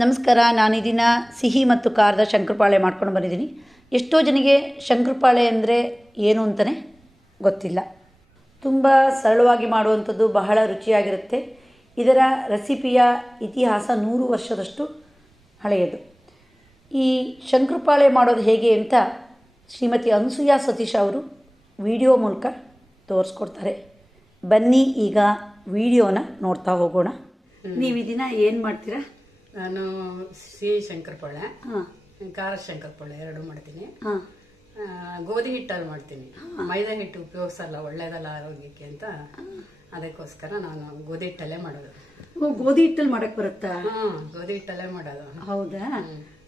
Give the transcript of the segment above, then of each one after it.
ನಮಸ್ಕಾರ. ನಾನಿದಿನ ಸಿಹಿ ಮತ್ತು ಖಾರದ ಶಂಕರಪಾಳೆ ಮಾಡ್ಕೊಂಡು ಬಂದಿದ್ದೀನಿ. ಎಷ್ಟೋ ಜನಕ್ಕೆ ಶಂಕರಪಾಳೆ ಅಂದರೆ ಏನು ಅಂತಲೇ ಗೊತ್ತಿಲ್ಲ. ತುಂಬ ಸರಳವಾಗಿ ಮಾಡುವಂಥದ್ದು, ಬಹಳ ರುಚಿಯಾಗಿರುತ್ತೆ. ಇದರ ರೆಸಿಪಿಯ ಇತಿಹಾಸ 100 ವರ್ಷದಷ್ಟು ಹಳೆಯದು. ಈ ಶಂಕರಪಾಳೆ ಮಾಡೋದು ಹೇಗೆ ಅಂತ ಶ್ರೀಮತಿ ಅನಸೂಯ ಸತೀಶ್ ಅವರು ವಿಡಿಯೋ ಮೂಲಕ ತೋರಿಸ್ಕೊಡ್ತಾರೆ. ಬನ್ನಿ ಈಗ ವಿಡಿಯೋನ ನೋಡ್ತಾ ಹೋಗೋಣ. ನೀವು ಈ ದಿನ ಏನು ಮಾಡ್ತೀರಾ? ನಾನು ಸಿಹಿ ಶಂಕರಪಾಳೆ, ಖಾರ ಶಂಕರಪಾಳೆ ಎರಡು ಮಾಡ್ತೀನಿ. ಗೋಧಿ ಹಿಟ್ಟಲ್ಲಿ ಮಾಡ್ತೀನಿ. ಮೈದಾ ಹಿಟ್ಟು ಉಪಯೋಗಿಸಲ್ಲ, ಒಳ್ಳೇದಲ್ಲ ಆರೋಗ್ಯಕ್ಕೆ ಅಂತ. ಅದಕ್ಕೋಸ್ಕರ ನಾನು ಗೋಧಿ ಹಿಟ್ಟಲ್ಲೇ ಮಾಡೋದು. ಗೋಧಿ ಹಿಟ್ಟಲ್ಲಿ ಮಾಡಕ್ ಬರುತ್ತಾ? ಗೋಧಿ ಹಿಟ್ಟಲ್ಲೇ ಮಾಡೋದು. ಹೌದಾ?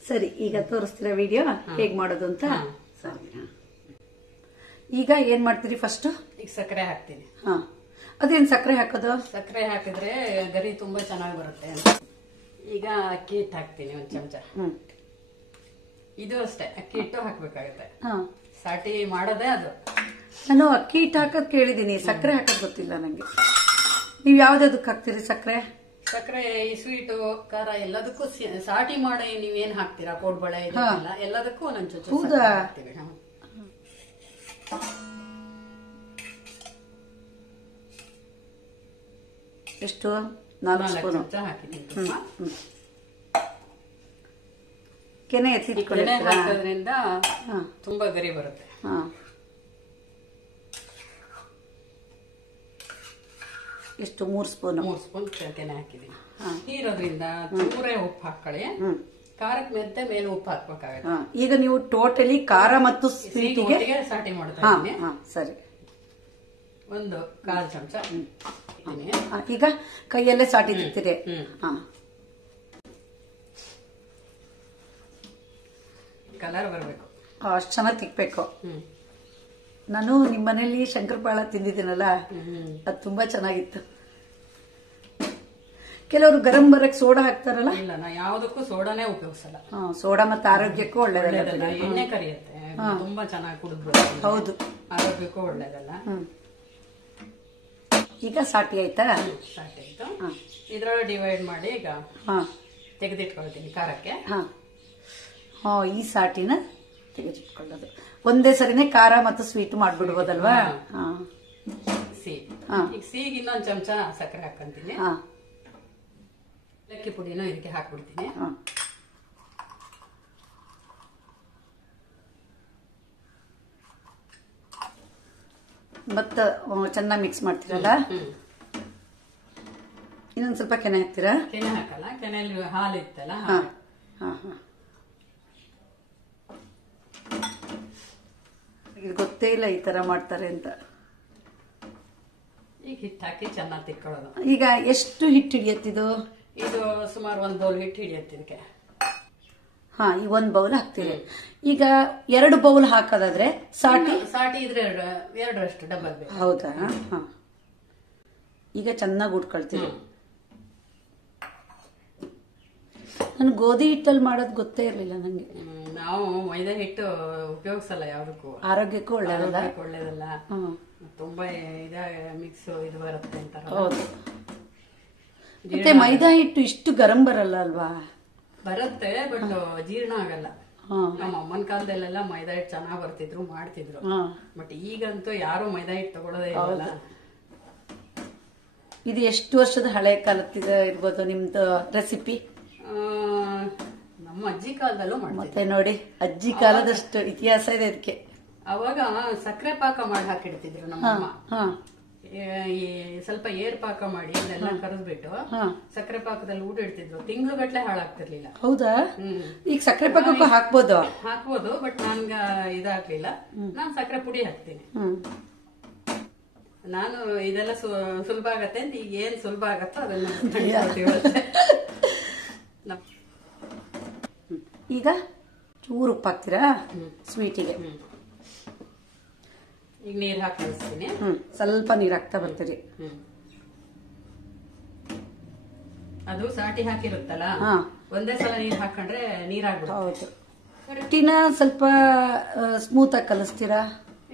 ಸರಿ, ಈಗ ತೋರಿಸ್ತೀರಾ ವಿಡಿಯೋ ಹೇಗೆ ಮಾಡೋದು ಅಂತ? ಸರಿ, ಈಗ ಏನ್ ಮಾಡ್ತೀರಿ? ಫಸ್ಟ್ ಈಗ ಸಕ್ಕರೆ ಹಾಕ್ತೀನಿ. ಅದೇನು ಸಕ್ಕರೆ ಹಾಕೋದು? ಸಕ್ಕರೆ ಹಾಕಿದ್ರೆ ಗರಿ ತುಂಬಾ ಚೆನ್ನಾಗಿ ಬರುತ್ತೆ. ಈಗ ಅಕ್ಕಿ ಹಿಟ್ಟು ಹಾಕ್ತೀನಿ, ಒಂದ್ ಚಮಚ. ಇದು ಅಷ್ಟೇ, ಅಕ್ಕಿ ಹಿಟ್ಟು ಹಾಕ್ಬೇಕಾಗತ್ತೆ. ಸಾಟಿ ಮಾಡೋದೇ ಅದು. ನಾನು ಅಕ್ಕಿ ಹಿಟ್ಟು ಹಾಕೋದ್ ಕೇಳಿದೀನಿ, ಸಕ್ಕರೆ ಹಾಕೋದ್ ಗೊತ್ತಿಲ್ಲ ನಂಗೆ. ನೀವ್ ಯಾವ್ದಕ್ಕೆ ಹಾಕ್ತೀರಿ ಸಕ್ಕರೆ? ಸಕ್ಕರೆ ಈ ಸ್ವೀಟು ಖಾರ ಎಲ್ಲದಕ್ಕೂ ಸಾಟಿ ಮಾಡಿ ನೀವೇನ್ ಹಾಕ್ತೀರಾ, ಕೋಡ್ಬಳೆ ಎಲ್ಲದಕ್ಕೂ ಒಂದೊಂದ್ ಚೂಚು ಹಾಕ್ತೀವಿ. ಎಷ್ಟು? 4 ಸ್ಪೂನ್ ಹಾಕಿದ್ದೀನಿ. ಕೆನೆ ಹಾಕೋದ್ರಿಂದ ತುಂಬಾ ಗರಿ ಬರುತ್ತೆ. ಎಷ್ಟು? 3 ಸ್ಪೂನ್. 3 ಸ್ಪೂನ್ ಕೆನೆ ಹಾಕಿದ್ದೀನಿ. ನೀರೋದ್ರಿಂದ ಚೂರೇ ಉಪ್ಪು ಹಾಕೊಳ್ಳಿ. ಖಾರಕ್ಕೆ ಮೆದ್ದೆ ಮೇಲೆ ಉಪ್ಪು ಹಾಕ್ಬೇಕಾಗುತ್ತೆ. ಈಗ ನೀವು ಟೋಟಲಿ ಖಾರ ಮತ್ತು ಸ್ವೀಟಿಗೆ ಸಾಟಿ ಮಾಡ್ತಾ ಇದ್ದೀನಿ. ಸರಿ, ಒಂದು 1/4 ಚಮಚ. ಈಗ ಕೈಯಲ್ಲೇ ಸಾಟಿ ತಿಕ್ತಿದೆ. ಕಲರ್ ಬರಬೇಕು, ಅಷ್ಟು ಚೆನ್ನಾಗಿ ತಿಕ್ಬೇಕು. ನಾನು ನಿಮ್ಮ ಮನೇಲಿ ಶಂಕರಪಾಳೆ ತಿಂದಿದ್ದೀನಲ್ಲ, ಅದು ತುಂಬಾ ಚೆನ್ನಾಗಿತ್ತು. ಕೆಲವರು ಗರಂ ಬರಕ್ ಸೋಡಾ ಹಾಕ್ತಾರಲ್ಲ? ಇಲ್ಲ, ನಾ ಯಾವ್ದಕ್ಕೂ ಸೋಡಾನೇ ಉಪಯೋಗಿಸಲ್ಲ. ಸೋಡಾ ಮತ್ತೆ ಆರೋಗ್ಯಕ್ಕೂ ಒಳ್ಳೇದಲ್ಲ. ಎಣ್ಣೆ ಕರಿಯುತ್ತೆ, ತುಂಬಾ ಚೆನ್ನಾಗಿ ಕುಡಿದ್ರು. ಹೌದು, ಆರೋಗ್ಯಕ್ಕೂ ಒಳ್ಳೇದಲ್ಲ. ಈಗ ಸಾಟಿ ಆಯ್ತಾ? ಸಾಟಿ ಆಯ್ತು. ಇದ್ರೊಳಗೆ ಡಿವೈಡ್ ಮಾಡಿ ಈಗ ತೆಗೆದಿಟ್ಕೊಳ್ತೀನಿ ಖಾರಕ್ಕೆ. ಈ ಸಾಟಿನ ತೆಗೆದಿಟ್ಕೊಳ್ಳೋದು. ಒಂದೇ ಸರಿನೇ ಖಾರ ಮತ್ತು ಸ್ವೀಟ್ ಮಾಡ್ಬಿಡ್ಬೋದಲ್ವಾ? ಸಿಹಿ. ಈಗ ಸಿಹಿಗೆ ಇನ್ನೊಂದು ಚಮಚ ಸಕ್ಕರೆ ಹಾಕಂತೀನಿ. ಏಲಕ್ಕಿ ಪುಡಿನೂ ಇದಕ್ಕೆ ಹಾಕ್ಬಿಡ್ತೀನಿ. ಮತ್ತೆ ಚೆನ್ನಾಗಿ ಮಿಕ್ಸ್ ಮಾಡ್ತೀರಲ್ಲ? ಇನ್ನೊಂದ್ ಸ್ವಲ್ಪ ಕೆನೆ ಹಾಕ್ತೀರಾ? ಕೆನೆ ಹಾಕಲ್ಲ, ಕೆನೆಯಲ್ಲಿ ಹಾಲು ಇತ್ತಲ್ಲ. ಗೊತ್ತೇ ಇಲ್ಲ ಈ ತರ ಮಾಡ್ತಾರೆ ಅಂತ. ಈಗ ಹಿಟ್ಟು ಹಾಕಿ ಚೆನ್ನಾಗಿ ತಿಕ್ಕೊಳ್ಳೋದು. ಈಗ ಎಷ್ಟು ಹಿಟ್ಟು ಹಿಡಿಯತ್ತಿದು? ಇದು ಸುಮಾರು 1 ಬೌಲ್ ಹಿಟ್ಟು ಹಿಡಿಯತ್ತೆ ಇದಕ್ಕೆ. ಈಗ 1 ಬೌಲ್ ಹಾಕ್ತೀವಿ. ಈಗ 2 ಬೌಲ್ ಹಾಕೋದಾದ್ರೆ ಸಾಟಿ ಇದ್ರೆ 2ರಷ್ಟು ಡಬಲ್ ಬೇಕು. ಹೌದಾ? ಈಗ ಚೆನ್ನಾಗಿ ಉಟ್ಕೊಳ್ತೀವಿ. ನನ್ ಗೋಧಿ ಹಿಟ್ಟಲ್ಲಿ ಮಾಡೋದು ಗೊತ್ತೇ ಇರ್ಲಿಲ್ಲ ನಂಗೆ. ನಾವು ಮೈದಾ ಹಿಟ್ಟು ಉಪಯೋಗಿಸಲ್ಲ ಯಾವ್ದಕ್ಕೂ. ಆರೋಗ್ಯಕ್ಕೂ ಒಳ್ಳೇದಲ್ಲ. ಒಳ್ಳೇದಲ್ಲ, ತುಂಬಾ ಮಿಕ್ಸ್ ಇದು ಬರುತ್ತೆ ಅಂತ. ಹೌದು. ಮತ್ತೆ ಮೈದಾ ಹಿಟ್ಟು ಇಷ್ಟು ಗರಂ ಬರಲ್ಲ ಅಲ್ವಾ? ಬರುತ್ತೆ, ಬಟ್ ಜೀರ್ಣ ಆಗಲ್ಲ. ನಮ್ಮ ಅಮ್ಮನ ಕಾಲದಲ್ಲೆಲ್ಲ ಮೈದಾ ಹಿಟ್ಟು ಚೆನ್ನಾಗ್ ಬರ್ತಿದ್ರು, ಮಾಡ್ತಿದ್ರು. ಬಟ್ ಈಗಂತೂ ಯಾರು ಮೈದಾ ಹಿಟ್ಟು ತಗೊಳ್ಳೋದೇ ಇರಲ್ಲ. ಇದು ಎಷ್ಟು ವರ್ಷದ ಹಳೆ ಕಾಲದ ಇರ್ಬೋದು ನಿಮ್ದು ರೆಸಿಪಿ? ನಮ್ಮ ಅಜ್ಜಿ ಕಾಲದಲ್ಲೂ ಮತ್ತೆ ನೋಡಿ, ಅಜ್ಜಿ ಕಾಲದಷ್ಟು ಇತಿಹಾಸ ಇದೆ ಇದಕ್ಕೆ. ಅವಾಗ ಸಕ್ಕರೆ ಪಾಕ ಮಾಡಿ ಹಾಕಿಡ್ತಿದ್ರು ನಮ್ಮಮ್ಮ. ಸ್ವಲ್ಪ ಏರ್ ಪಾಕ ಮಾಡಿ ಅದೆಲ್ಲ ಕರೆದ್ಬಿಟ್ಟು ಸಕ್ಕರೆ ಪಾಕದಲ್ಲಿ ಊಟ ಇಡ್ತಿದ್ರು. ತಿಂಗ್ಳುಗಟ್ಲೆ ಹಾಳಾಗ್ತಿರ್ಲಿಲ್ಲ. ಹೌದಾ? ಈಗ ಸಕ್ಕರೆ ಪಾಕಕ್ಕೂ ಹಾಕ್ಬೋದು? ಹಾಕ್ಬೋದು, ಬಟ್ ನನ್ಗ ಇದಾಗ್ಲಿಲ್ಲ. ನಾನ್ ಸಕ್ಕರೆ ಪುಡಿ ಹಾಕ್ತೀನಿ. ನಾನು ಇದೆಲ್ಲ ಸುಲಭ ಆಗತ್ತೆ ಅಂತ ಈಗ ಏನ್ ಸುಲಭ ಆಗತ್ತೋ ಅದನ್ನ. ಈಗ ಚೂರು ಉಪ್ಪು ಹಾಕ್ತೀರಾ ಸ್ವೀಟಿಗೆ? ಈಗ ನೀರ್ ಹಾಕಿ ಕಳಿಸ್ತೀನಿ. ಸ್ವಲ್ಪ ನೀರ್ ಹಾಕ್ತಾ ಬರ್ತೀರಿ. ಅದು ಸಾಟಿ ಹಾಕಿರುತ್ತಲ್ಲ, ಒಂದೇ ಸಲ ನೀರ್ ಹಾಕೊಂಡ್ರೆ ನೀರಾಗ್ಬಿಡುತ್ತೆ. ಹೌದು. ಹಿಟ್ಟಿನ ಸ್ವಲ್ಪ ಸ್ಮೂತ್ ಆಗಿ ಕಲಿಸ್ತೀರಾ?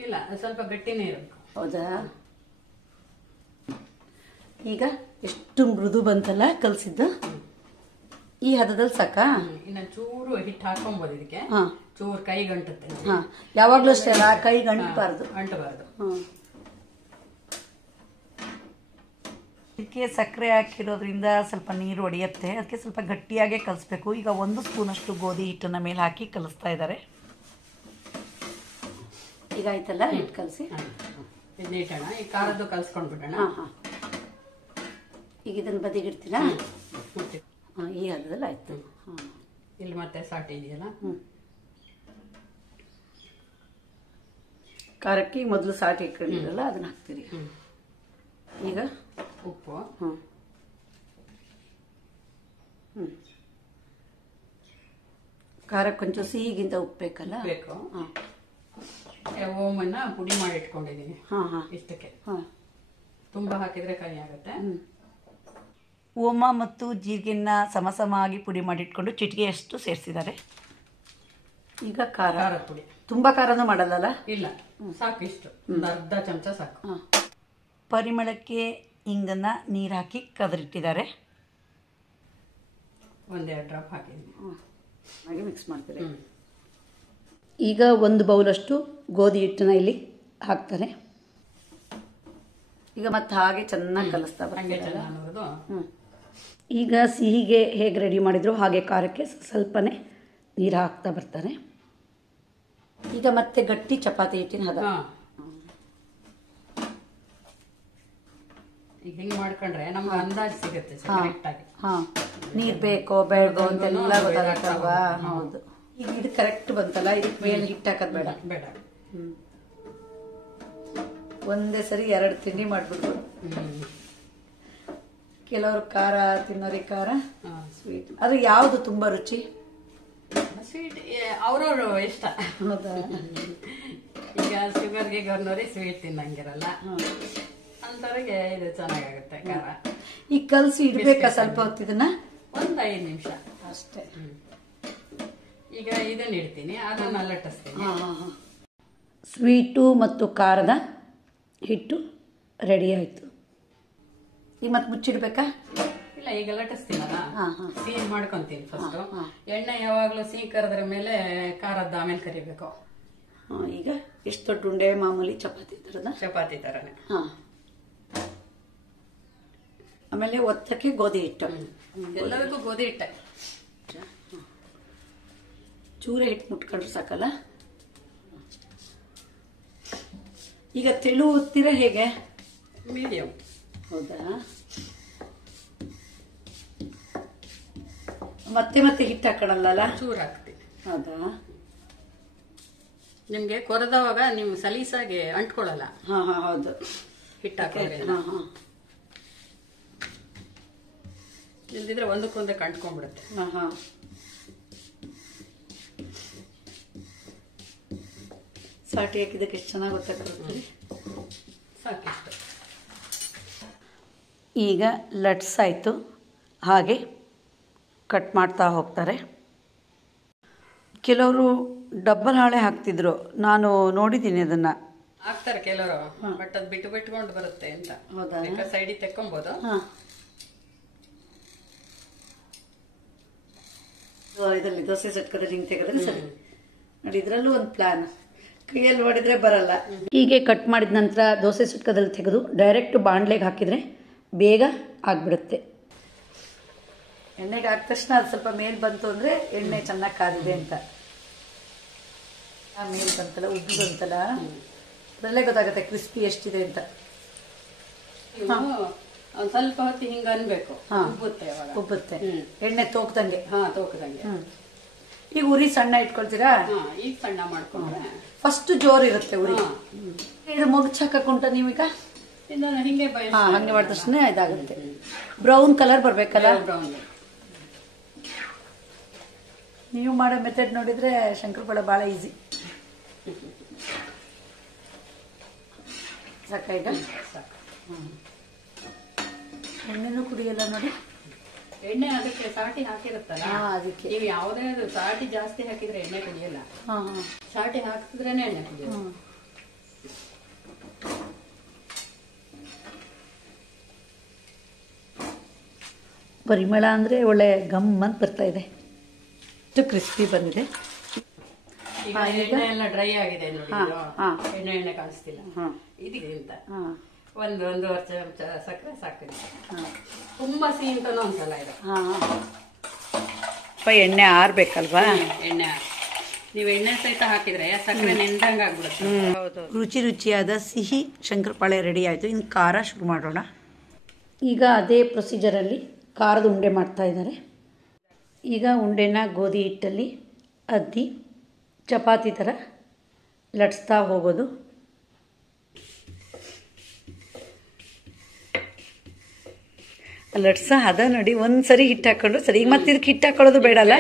ಇಲ್ಲ, ಸ್ವಲ್ಪ ಗಟ್ಟಿನೇ ಇರಬೇಕು. ಹೌದಾ? ಈಗ ಎಷ್ಟು ಮೃದು ಬಂತಲ್ಲ ಕಲಸಿದ್ದು. ಈ ಹದದಲ್ಲಿ ಸಾಕಾ? ಇನ್ನ ಚೂರು ಹಿಟ್ಟು ಹಾಕೊಂಬೋದು ಇದಕ್ಕೆ. ಚೂರು ಕೈ ಗಂಟುತ್ತೆ. ಯಾವಾಗ್ಲೂ ಅಷ್ಟೇ ಅಲ್ಲ, ಕೈ ಗಂಟಬಾರ್ದು. ಇದಕ್ಕೆ ಸಕ್ಕರೆ ಹಾಕಿರೋದ್ರಿಂದ ಸ್ವಲ್ಪ ನೀರು ಒಡೆಯುತ್ತೆ, ಅದಕ್ಕೆ ಸ್ವಲ್ಪ ಗಟ್ಟಿಯಾಗೆ ಕಲಿಸ್ಬೇಕು. ಈಗ 1 ಸ್ಪೂನಷ್ಟು ಗೋಧಿ ಹಿಟ್ಟನ್ನ ಮೇಲೆ ಹಾಕಿ ಕಲಿಸ್ತಾ ಇದ್ದಾರೆ. ಈಗ ಆಯ್ತಲ್ಲ, ಹಿಟ್ಟು ಕಲಸಿ ಇಡೋಣ. ಈ ಖಾರದ್ದು ಕಲ್ಸ್ಕೊಂಡ್ಬಿಡೋಣ. ಈಗ ಇದನ್ನ ಬದಿಗಿಡ್ತೀರಾ? ಈ ಹದದಲ್ಲಿ ಆಯ್ತು. ಇಲ್ಲಿ ಮತ್ತೆ ಸಾಟಿ ಇದೆಯಲ್ಲ, ಖಾರಕ್ಕೆ ಮೊದಲು ಸಾಟಿ ಇಟ್ಕೊಂಡಿರಲ್ಲ ಅದನ್ನ ಹಾಕ್ತೀರಿ. ಈಗ ಉಪ್ಪು, ಖಾರಕ್ಕೆ ಕೊಂಚ ಸಿಹಿಗಿಂತ ಉಪ್ಪು ಬೇಕಲ್ಲ? ಬೇಕು. ಓಮನ್ನ ಪುಡಿ ಮಾಡಿ ಇಟ್ಕೊಂಡಿದ್ದೀನಿ ಇಷ್ಟಕ್ಕೆ. ತುಂಬಾ ಹಾಕಿದ್ರೆ ಕಹಿ ಆಗುತ್ತೆ. ಓಮ ಮತ್ತು ಜೀರಿಗೆನ ಸಮಸಮವಾಗಿ ಪುಡಿ ಮಾಡಿಟ್ಕೊಂಡು ಚಿಟಿಕೆಯಷ್ಟು ಸೇರಿಸಿದ್ದಾರೆ. ಈಗ ಖಾರದ ಪುಡಿ. ತುಂಬಾ ಖಾರನೂ ಮಾಡಲ್ಲ? ಇಲ್ಲ, ಸಾಕು. ಇಷ್ಟು ಒಂದು ಅರ್ಧ ಚಮಚ ಸಾಕು. ಪರಿಮಳಕ್ಕೆ ಹಿಂಗನ್ನ ನೀರು ಹಾಕಿ ಕದರಿಟ್ಟಿದ್ದಾರೆ. 1-2 ಡ್ರಾಪ್ ಹಾಕಿದ್ದೀನಿ. ಹಾಗೆ ಮಿಕ್ಸ್ ಮಾಡ್ತಾರೆ. ಈಗ 1 ಬೌಲಷ್ಟು ಗೋಧಿ ಹಿಟ್ಟನ್ನ ಇಲ್ಲಿ ಹಾಕ್ತಾರೆ. ಈಗ ಮತ್ತೆ ಹಾಗೆ ಚೆನ್ನಾಗಿ ಕಲಿಸ್ತಾ ಬರ್ತಾರೆ. ಈಗ ಸಿಹಿಗೆ ಹೇಗೆ ರೆಡಿ ಮಾಡಿದ್ರು ಹಾಗೆ ಖಾರಕ್ಕೆ ಸ್ವಲ್ಪನೇ ನೀರು ಹಾಕ್ತಾ ಬರ್ತಾರೆ. ಈಗ ಮತ್ತೆ ಗಟ್ಟಿ ಚಪಾತಿ ಹಿಟ್ಟಿನ ಹದ. ಈಗ ಹಿಂಗೆ ಮಾಡ್ಕೊಂಡ್ರೆ ನಮ್ಗೆ ಅಂದಾಜು ಸಿಗುತ್ತೆ ಕರೆಕ್ಟಾಗಿ. ನೀರು ಬೇಕೋ ಬೇಡೋ ಅಂತೆಲ್ಲ ಗೊತ್ತಾಗತ್ತಲ್ವಾ? ಹೌದು. ಈಗ ಇದು ಕರೆಕ್ಟ್ ಬಂತಲ್ಲ, ಇದಕ್ಕೆ ಮೇಲೆ ಹಿಟ್ಟು ಹಾಕೋದು ಬೇಡ. ಬೇಡ. ಒಂದೇ ಸರಿ 2 ತಿಂಡಿ ಮಾಡ್ಬಿಡ್ಬೋದು. ಕೆಲವರು ಖಾರ ತಿನ್ನೋರಿಗೆ ಖಾರ, ಸ್ವೀಟ್. ಅದು ಯಾವುದು ತುಂಬಾ ರುಚಿ? ಸ್ವೀಟ್ ಅವ್ರವ್ರು ಇಷ್ಟ. ಹೌದಾ? ಈಗ ಶುಗರ್ಗೆ ಗರ್ನವ್ರಿಗೆ ಸ್ವೀಟ್ ತಿನ್ನಂಗಿರಲ್ಲ, ಅಂತವ್ರಿಗೆ ಇದು ಚೆನ್ನಾಗಾಗುತ್ತೆ ಖಾರ. ಈಗ ಕಲಸಿ ಇಡ್ಬೇಕಾ ಸ್ವಲ್ಪ ಹೊತ್ತಿದನ್ನ? 1-5 ನಿಮಿಷ ಅಷ್ಟೇ. ಈಗ ಇದನ್ನ ಇಡ್ತೀನಿ, ಅದನ್ನ ಲಟ್ಟಿಸ್ತೀನಿ. ಸ್ವೀಟು ಮತ್ತು ಖಾರದ ಹಿಟ್ಟು ರೆಡಿ ಆಯಿತು. ಈಗ ಮತ್ತೆ ಮುಚ್ಚಿಡ್ಬೇಕಾ? ಇಲ್ಲ, ಈಗ ಲಟ್ಟಿಸ್ತೀನಲ್ಲ, ಸಿಹಿ ಮಾಡ್ಕೊಂತೀನಿ ಫಸ್ಟ್. ಎಣ್ಣೆ ಯಾವಾಗಲೂ ಸಿಹಿ ಕರೆದ್ರ ಮೇಲೆ ಖಾರದ್ದು ಆಮೇಲೆ ಕರಿಬೇಕು. ಈಗ ಎಷ್ಟು ದೊಡ್ಡ ಉಂಡೆ? ಮಾಮೂಲಿ ಚಪಾತಿ ಥರದ? ಚಪಾತಿ ಥರನೇ. ಆಮೇಲೆ ಒತ್ತಕ್ಕೆ ಗೋಧಿ ಹಿಟ್ಟು. ಎಲ್ಲದಕ್ಕೂ ಗೋಧಿ ಹಿಟ್ಟೆ. ಚೂರೆ ಹಿಟ್ಟು ಮುಟ್ಕೊಂಡ್ರೆ ಸಾಕಲ್ಲ? ಈಗ ತೆಳು ಒತ್ತೀರ ಹೇಗೆ? ಮೀಡಿಯಂ. ಹೌದಾ? ಮತ್ತೆ ಮತ್ತೆ ಹಿಟ್ಟು ಹಾಕೋಣಲ್ಲ? ಚೂರು ಹಾಕ್ತೀನಿ. ಹೌದಾ? ನಿಮ್ಗೆ ಕೊರೆದವಾಗ ನೀವು ಸಲೀಸಾಗಿ ಅಂಟ್ಕೊಳ್ಳಲ್ಲ. ಹೌದು. ಹಿಟ್ಟು ಹಾಕೋದ್ರೆ ಇಲ್ದಿದ್ರೆ ಒಂದಕ್ಕೊಂದಕ್ಕೆ ಅಂಟ್ಕೊಂಡ್ಬಿಡುತ್ತೆ. ಸಾಟಿ ಹಾಕಿದಕ್ಕೆ ಎಷ್ಟು ಚೆನ್ನಾಗಿ ಗೊತ್ತಾಗ್ತದೆ. ಸಾಕಿಷ್ಟು. ಈಗ ಲಟ್ಸಾಯಿತು, ಹಾಗೆ ಕಟ್ ಮಾಡ್ತಾ ಹೋಗ್ತಾರೆ. ಕೆಲವರು ಡಬ್ಬಲ್ ಹಾಳೆ ಹಾಕ್ತಿದ್ರು, ನಾನು ನೋಡಿದ್ದೀನಿ ಅದನ್ನು. ಹಾಕ್ತಾರೆ ಕೆಲವರು, ಬಟ್ ಅದು ಬಿಟ್ಕೊಂಡು ಬರುತ್ತೆ ಅಂತ. ಹೌದಾ? ಸೈಡಿಗೆ ತೆಕ್ಕೊಬೋದು. ಇದರಲ್ಲಿ ದೋಸೆ ಸಟ್ಕದಲ್ಲಿ ಹಿಂಗೆ ತೆಗೆದ್ರೆ ಸರಿ. ನೋಡಿ, ಇದರಲ್ಲೂ ಒಂದು ಪ್ಲಾನ್. ಕೈಯಲ್ಲಿ ಹೊಡೆದ್ರೆ ಬರಲ್ಲ. ಹೀಗೆ ಕಟ್ ಮಾಡಿದ ನಂತರ ದೋಸೆ ಸುಟ್ಕದಲ್ಲಿ ತೆಗೆದು ಡೈರೆಕ್ಟ್ ಬಾಣಲೆಗೆ ಹಾಕಿದರೆ ಬೇಗ ಆಗಿಬಿಡುತ್ತೆ. ಎಣ್ಣೆಗೆ ಹಾಕಿದ ತಕ್ಷಣ ಅದು ಸ್ವಲ್ಪ ಮೇಲೆ ಬಂತು ಅಂದರೆ ಎಣ್ಣೆ ಚೆನ್ನಾಗಿ ಕಾದಿದೆ ಅಂತ. ಮೇಲೆ ಬಂತಲ್ಲ, ಉಬ್ಬಿ ಬಂತಲ್ಲ, ಅದರಲ್ಲೇ ಗೊತ್ತಾಗುತ್ತೆ ಕ್ರಿಸ್ಪಿ ಎಷ್ಟಿದೆ ಅಂತ. ಸ್ವಲ್ಪ ಹೊತ್ತು ಹಿಂಗ ಅನ್ಬೇಕು, ಉಬ್ಬುತ್ತೆ ಎಣ್ಣೆ ತೋಕ್ದಂಗೆ. ತೋಕದಂಗೆ. ಈಗ ಉರಿ ಸಣ್ಣ ಇಟ್ಕೊಳ್ತೀರಾ? ಈಗ ಸಣ್ಣ ಮಾಡ್ಕೊಂಡ್ರೆ ಫಸ್ಟ್ ಜೋರ್ ಇರುತ್ತೆ ಉರಿ. ಇದು ಮೊಗ್ಚ್ ಹಾಕುಂಟ ನೀವೀಗ ಹಿಂಗೆ ಹಂಗೆ ಮಾಡಿದ ತಕ್ಷಣ ಇದಾಗುತ್ತೆ. ಬ್ರೌನ್ ಕಲರ್ ಬರ್ಬೇಕಲ್ಲ? ನೀವು ಮಾಡೋ ಮೆಥಡ್ ನೋಡಿದ್ರೆ ಶಂಕರಪಾಳೆ ಬಹಳ ಈಸಿ. ಸಾಕ ಈಗ? ಎಣ್ಣೆನೂ ಕುಡಿಯಲ್ಲ ನೋಡಿ. ಎಣ್ಣೆ ಅದಕ್ಕೆ ಸಾಟಿ ಹಾಕಿರುತ್ತಲ್ಲ, ಅದಕ್ಕೆ. ನೀವು ಯಾವುದೇ ಸಾಟಿ ಜಾಸ್ತಿ ಹಾಕಿದ್ರೆ ಎಣ್ಣೆ ಕುಡಿಯಲ್ಲ. ಸಾಟಿ ಹಾಕಿದ್ರೇನೆ ಎಣ್ಣೆ ಕುಡಿಯೋದು. ಪರಿಮಳ ಅಂದರೆ ಒಳ್ಳೆ ಗಮ್ ಅಂತ ಬರ್ತಾ ಇದೆ. ಇಷ್ಟು ಕ್ರಿಸ್ಪಿ ಬಂದಿದೆ. ಈಗ ಎಣ್ಣೆ ಎಲ್ಲ ಡ್ರೈ ಆಗಿದೆ ನೋಡಿ. ಎಣ್ಣೆ ಎಣ್ಣೆ ಕಾಣಿಸ್ತಿಲ್ಲ. ಇದಕ್ಕೆ ಅಂತ ಒಂದೂವರೆ ಚಮಚ ಸಕ್ಕರೆ ಸಾಕಿದೆ. ತುಂಬಾ ಸಿಹಿ ಅಂತಾನು ಅನ್ಸಲ್ಲ ಇದು. ಎಣ್ಣೆ ಆರ್ಬೇಕಲ್ವಾ? ಎಣ್ಣೆ ನೀವು ಎಣ್ಣೆ ಸಹಿತ ಹಾಕಿದ್ರೆ ಸಕ್ಕರೆ ನೆಂದಂಗೆ ಆಗ್ಬಿಡುತ್ತೆ. ಹೌದು. ರುಚಿಯಾದ ಸಿಹಿ ಶಂಕರಪಾಳೆ ರೆಡಿ ಆಯಿತು. ಇನ್ನು ಖಾರ ಶುರು ಮಾಡೋಣ. ಈಗ ಅದೇ ಪ್ರೊಸೀಜರಲ್ಲಿ ಖಾರದ ಉಂಡೆ ಮಾಡ್ತಾ ಇದ್ದಾರೆ. ಈಗ ಉಂಡೆನ ಗೋಧಿ ಹಿಟ್ಟಲ್ಲಿ ಅದ್ದಿ ಚಪಾತಿ ಥರ ಲಟ್ಸ್ತಾ ಹೋಗೋದು. ಲಟ್ಸ ಹದ ನೋಡಿ. ಒಂದು ಸರಿ ಹಿಟ್ಟು ಹಾಕೊಂಡ್ರು ಸರಿ. ಈಗ ಮತ್ತೆ ಇದಕ್ಕೆ ಹಿಟ್ಟು ಹಾಕೊಳ್ಳೋದು ಬೇಡಲ್ಲ?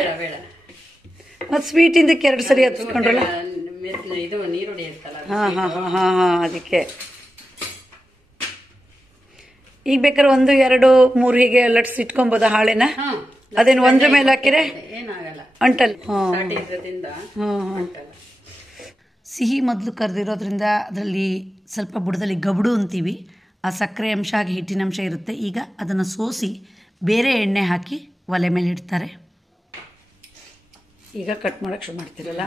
ಮತ್ತು ಸ್ವೀಟಿಂದಕ್ಕೆ 2 ಸರಿ ಹಚ್ಕೊಂಡ್ರಲ್ಲ? ಇದು ನೀರುಳ್ಳಿ ಇರ್ತಲ್ಲ. ಅದಕ್ಕೆ ಈಗ ಬೇಕಾದ್ರೆ 1, 2, 3 ಹೀಗೆ ಲಟ್ಸ್ ಇಟ್ಕೊಬೋದ ಹಾಳೆನ? ಅದೇನು ಒಂದ್ರ ಮೇಲೆ ಹಾಕಿದ್ರೆ ಏನಾಗಲ್ಲ, ಅಂಟಲ್. ಸಿಹಿ ಮೊದಲು ಕರೆದಿರೋದ್ರಿಂದ ಅದರಲ್ಲಿ ಸ್ವಲ್ಪ ಬುಡದಲ್ಲಿ ಗಬಡು ಅಂತೀವಿ. ಆ ಸಕ್ಕರೆ ಅಂಶ ಹಾಗೆ ಹಿಟ್ಟಿನ ಅಂಶ ಇರುತ್ತೆ. ಈಗ ಅದನ್ನು ಸೋಸಿ ಬೇರೆ ಎಣ್ಣೆ ಹಾಕಿ ಒಲೆ ಮೇಲೆ ಇಡ್ತಾರೆ. ಈಗ ಕಟ್ ಮಾಡೋಕ್ಕೆ ಶುರು ಮಾಡ್ತೀರಲ್ಲ?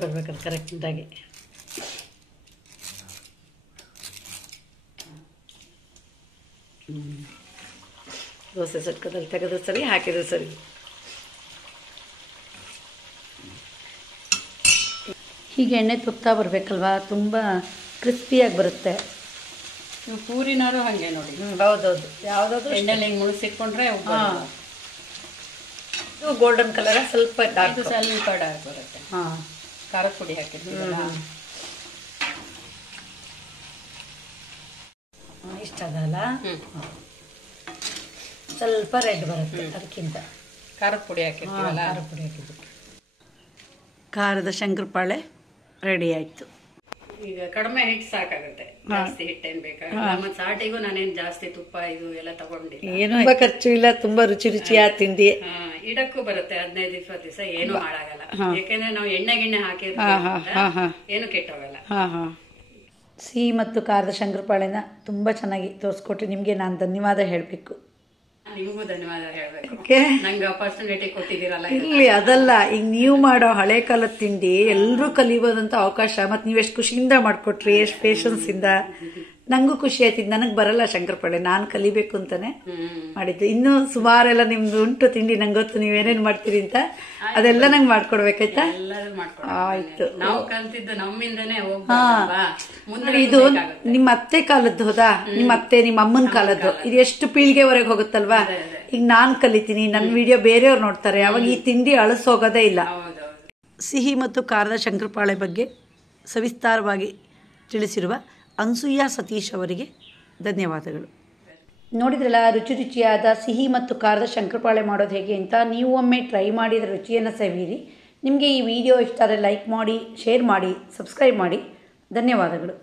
ಬರ್ಬೇಕಲ್ಲ ಕರೆಕ್ಟಾಗಿ. ದೋಸೆ ಸಟ್ಕದಲ್ಲಿ ತೆಗೆದು ಸರಿ, ಹಾಕಿದ್ರು ಸರಿ. ಹೀಗೆ ಎಣ್ಣೆ ತುಪ್ತಾ ಬರಬೇಕಲ್ವಾ? ತುಂಬ ಕ್ರಿಸ್ಪಿಯಾಗಿ ಬರುತ್ತೆ. ಪೂರಿನಾರು ಹಾಗೆ ನೋಡಿ. ಹೌದೌದು. ಯಾವುದಾದ್ರು ಎಣ್ಣೆಲಿ ಹಿಂಗೆ ಮುಳುಸಿಟ್ಕೊಂಡ್ರೆ ಇದು ಗೋಲ್ಡನ್ ಕಲರ್, ಸ್ವಲ್ಪ ಡಾರ್ಕ್, ಸ್ವಲ್ಪ ಡಾರ್ಕ್ ಬರುತ್ತೆ. ಖಾರದ ಪುಡಿ ಹಾಕಿರ್ತೀವಲ್ಲ, ಇಷ್ಟ ಅದಲ್ಲ. ಸ್ವಲ್ಪ ರೆಡ್ ಬರುತ್ತೆ ಅದಕ್ಕಿಂತ. ಖಾರದ ಪುಡಿ ಹಾಕಿರ್ತೀವಲ್ಲ, ಖಾರದ ಪುಡಿ ಹಾಕಿದ್ದು. ಖಾರದ ಶಂಕರಪಾಳೆ ರೆಡಿ ಆಯಿತು. ಈಗ ಕಡಿಮೆ ಹಿಟ್ಟು ಸಾಕಾಗುತ್ತೆ, ಜಾಸ್ತಿ ಹಿಟ್ಟೇನು ಬೇಕಾಗಿಲ್ಲ. ಮತ್ತು ಸಾಟಿಗೂ ನಾನೇನು ಜಾಸ್ತಿ ತುಪ್ಪ ಇದು ಎಲ್ಲ ತಗೊಂಡಿಲ್ಲ. ಏನು ಖರ್ಚು ಇಲ್ಲ. ತುಂಬಾ ರುಚಿಯಾದ ತಿಂಡಿ. ಇಡಕ್ಕೂ ಬರುತ್ತೆ. 15-20 ದಿವಸ ಏನು ಹಾಳಾಗಲ್ಲ. ಯಾಕೆಂದ್ರೆ ನಾವು ಎಣ್ಣೆ ಹಾಕಿರ್ತೀವಿ, ಏನು ಕೆಟ್ಟೋಗಲ್ಲ. ಸಿಹಿ ಮತ್ತು ಖಾರದ ಶಂಕರಪಾಳೆನ ತುಂಬ ಚೆನ್ನಾಗಿ ತೋರಿಸ್ಕೊಟ್ರಿ. ನಿಮಗೆ ನಾನು ಧನ್ಯವಾದ ಹೇಳಬೇಕು. ನಿಮಗೂ ಧನ್ಯವಾದ ಹೇಳಬೇಕು. ನಂಗೆ ಅಪರ್ಚುನಿಟಿ ಕೊಟ್ಟಿದ್ದೀರಲ್ಲ. ಇಲ್ಲಿ ಅದಲ್ಲ, ಈಗ ನೀವು ಮಾಡೋ ಹಳೆ ಕಾಲದ ತಿಂಡಿ ಎಲ್ಲರೂ ಕಲಿಬೋದಂತ ಅವಕಾಶ. ಮತ್ತು ನೀವು ಎಷ್ಟು ಖುಷಿಯಿಂದ ಮಾಡಿಕೊಟ್ರಿ, ಎಷ್ಟು ಪೇಷನ್ಸ್ ಇಂದ. ನಂಗೂ ಖುಷಿ ಆಯ್ತಿದ್. ನನಗೆ ಬರಲ್ಲ ಶಂಕರಪಾಳೆ, ನಾನು ಕಲಿಬೇಕು ಅಂತಾನೆ ಮಾಡಿದ್ದು. ಇನ್ನೂ ಸುಮಾರೆಲ್ಲ ನಿಮ್ದು ಉಂಟು ತಿಂಡಿ, ನಂಗೆ ಗೊತ್ತು ನೀವೇನೇನು ಮಾಡ್ತೀರಿ ಅಂತ. ಅದೆಲ್ಲ ನಂಗೆ ಮಾಡ್ಕೊಡ್ಬೇಕಾಯ್ತಾ? ಆಯ್ತು. ನಾವು ಕಲ್ತಿದ್ದು ನಮ್ಮಿಂದನೇ. ಇದು ನಿಮ್ಮ ಅತ್ತೆ ಕಾಲದ್ದು ಹೋದಾ? ನಿಮ್ಮ ಅತ್ತೆ, ನಿಮ್ಮ ಅಮ್ಮನ ಕಾಲದ್ದು. ಇದು ಎಷ್ಟು ಪೀಳಿಗೆವರೆಗೆ ಹೋಗುತ್ತಲ್ವಾ? ಈಗ ನಾನ್ ಕಲಿತೀನಿ, ನನ್ನ ವಿಡಿಯೋ ಬೇರೆಯವ್ರು ನೋಡ್ತಾರೆ, ಅವಾಗ ಈ ತಿಂಡಿ ಅಳಿಸೋಗೋದೇ ಇಲ್ಲ. ಸಿಹಿ ಮತ್ತು ಖಾರದ ಶಂಕರಪಾಳೆ ಬಗ್ಗೆ ಸವಿಸ್ತಾರವಾಗಿ ತಿಳಿಸಿರುವ ಅನ್ಸೂಯ ಸತೀಶ್ ಅವರಿಗೆ ಧನ್ಯವಾದಗಳು. ನೋಡಿದ್ರಲ್ಲ, ರುಚಿಯಾದ ಸಿಹಿ ಮತ್ತು ಖಾರದ ಶಂಕರಪಾಳೆ ಮಾಡೋದು ಹೇಗೆ ಅಂತ. ನೀವು ಒಮ್ಮೆ ಟ್ರೈ ಮಾಡಿದ ರುಚಿಯನ್ನು ಸವಿಯಿರಿ. ನಿಮಗೆ ಈ ವಿಡಿಯೋ ಇಷ್ಟ ಆದರೆ ಲೈಕ್ ಮಾಡಿ, ಶೇರ್ ಮಾಡಿ, ಸಬ್ಸ್ಕ್ರೈಬ್ ಮಾಡಿ. ಧನ್ಯವಾದಗಳು.